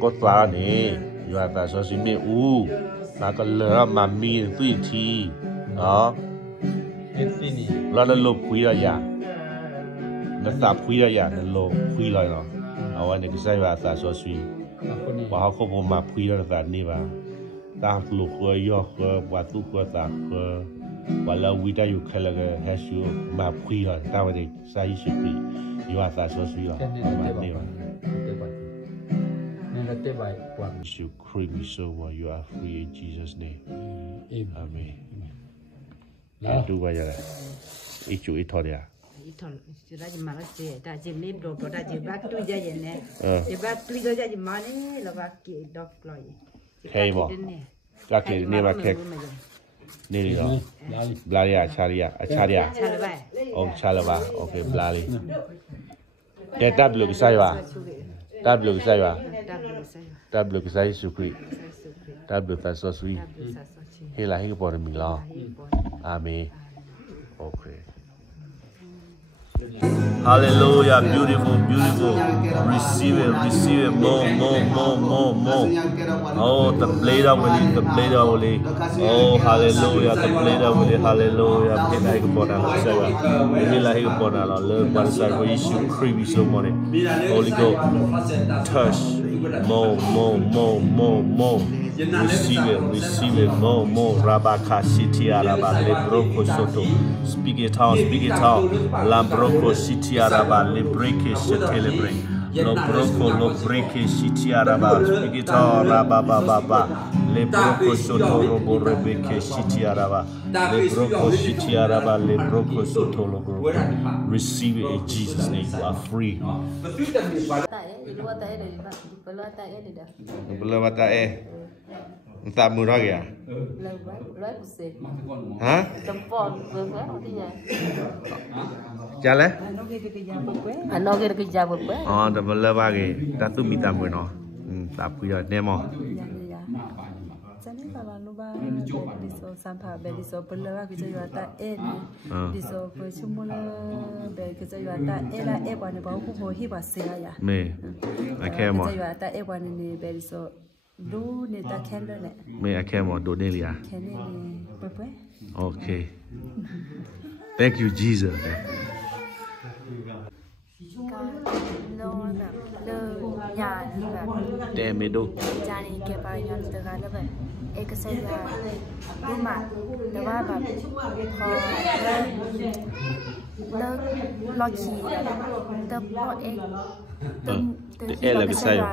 có tòa này và ta so sánh mẹ u ta có lỡ mà mi tùy thi đó là nó lột quý ra ya nó tạp quý ra ya nó lột quý lại nó ở ngoài này cái sai và ta so sánh và họ không mà quý ra ta này và ta lột quý yo quý và tu quý ta quý và là quý ta อยู่ khai là cái hết số mà quý rồi ta vậy sai sự quý và ta so sánh rồi mà này và you create me so while you are free in Jesus' name. Amen. Do vậy là ít chú ít thôi à? Ít thôi, chỉ là mà cái gì, ta chỉ mấy đồ ta chỉ bắt túi ra vậy nè, chỉ bắt túi ra chỉ mà nè, là bắt kỹ đọc lại. Hay mà, các kỹ này mà kẹt, này đó, Blalia, Charia, Charia, ông Chalaba, okay, Blali. Cái đáp được sai ba, đáp được sai ba. Đáp được sai sukri, đáp được ta so suy, hay là hay cái bọn mình lo, amen, okay. Hallelujah, beautiful, beautiful. Receive it, more. Oh, the blade of Willie. Oh, hallelujah, the blade of Willie, hallelujah. Hãy like cái bọn nào sai ba, hãy like cái bọn nào learn what sai ba. You creepy so money. Holy Ghost, touch, more. Receive it, more. Rabaka City Araba, Lebroko Soto. Speak it out. Lambroko City Araba, Lebreke Cetelebre. Lobreke City Araba. Speak it out, Rababa. Lebroko Soto Robo Rebeke City Araba. Lebroko City Araba, Lebroko Soto Lobo. Receive it in Jesus' name. You are free. Ta mưa đó kìa. Hả? Chả lẽ? Đó là lơ ba kìa. Ta tu mi ta mưa nó. Ta bây giờ nè mò. Mê. Ai mò. Do ne ta candle ne. Me I came on do nearly. Okay. Thank you, Jesus. Damn it, do. Johnny ke ba yon de ga le ba. Ek se ya du ma de ba ba. Lo chi de po ek. Thế là cái sai rồi.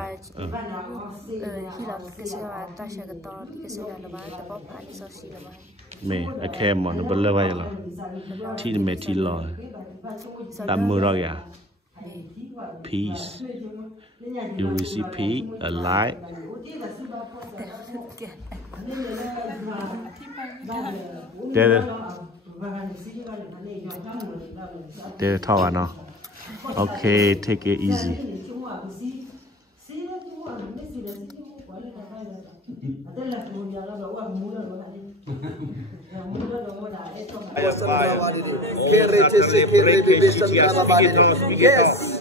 Khi là cái sai là ta sẽ cái to cái sai là ba ta bóp phải cái sai là ba. Mẹ, ai kem mà nó bật lên vậy là, thì mẹ thì lo, làm mưa rồi à? Peace, you receive peace, a light. Để thao nó. Okay, take it easy. Yes.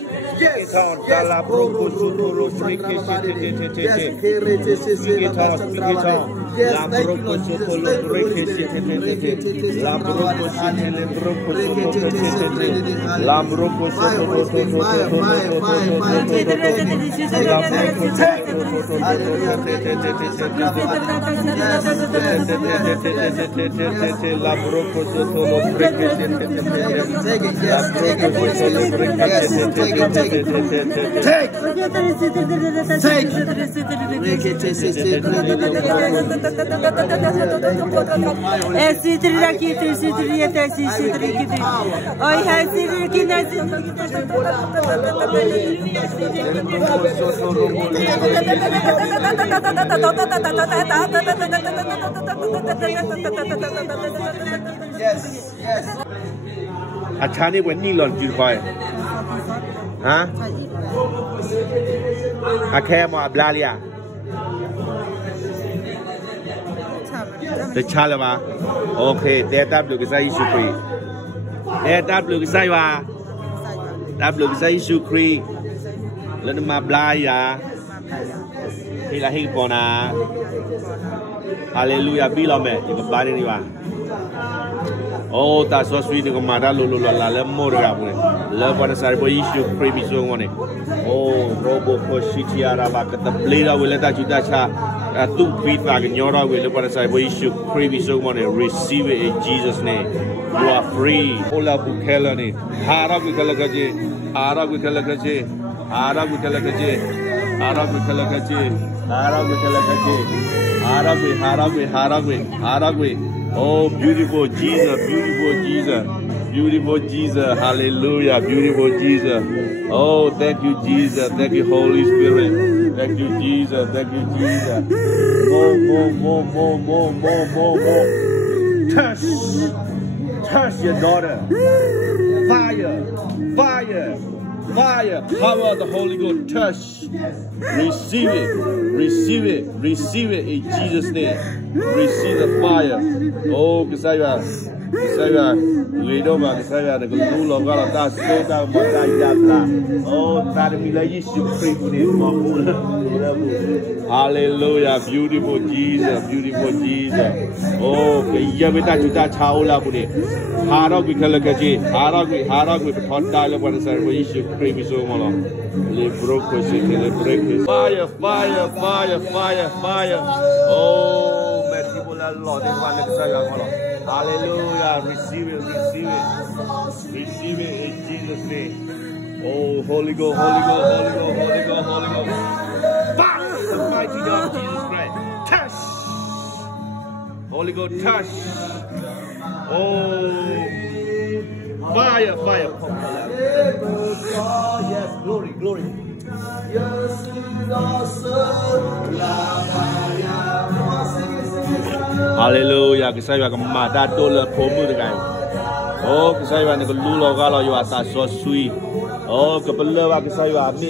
अच्छा नहीं बनी launch जुड़ पाए हाँ आखे माँ ब्लालिया The chalama, okay. There double is a issue. There double is a double is a issue. Let them blaya. He la he bona. Hallelujah. Be la me. You can buy it. Oh, that's so sweet. You can mada lulu la le more rapure. Love what is our boy issue. Creepy so money. Oh, robo koshiti araba. The blade will let that you dacha. 2 feet back in your will look what is our boy issue. Creepy so money. Receive it in Jesus' name. You are free. Ola bukelani. Harab wikalakaji. Harab wikalakaji. Harab wikalakaji. Harab wikalakaji. Harab wikalakaji. Harab. Oh, beautiful Jesus, beautiful Jesus, beautiful Jesus, hallelujah, beautiful Jesus. Oh, thank you, Jesus, thank you, Holy Spirit, thank you, Jesus, thank you, Jesus. More. Touch your daughter. Fire, power of the Holy Ghost, touch. Receive it in Jesus' name. Receive the fire. Oh, Kisaya, Lidoma, Kisaya, the Gulu of God, that's so down, oh, that we let you pray for this. Hallelujah, beautiful Jesus. Oh, Yamita, you touch how lovely. Harag, we can look at you. Harag, with hot dial of what is our issue, crazy so long. Fire. Oh, merciful Lord, hallelujah. Receive it in Jesus' name. Oh, Holy Ghost. Fire, the mighty God of Jesus Christ. Touch. Holy Ghost, touch. Oh, fire. Yes, glory. Hallelujah. Kisaya kamada dola pomu dekai. Oh, kisaya ni kalau lu loga lo you are so sweet. Oh, kepala kisaya ni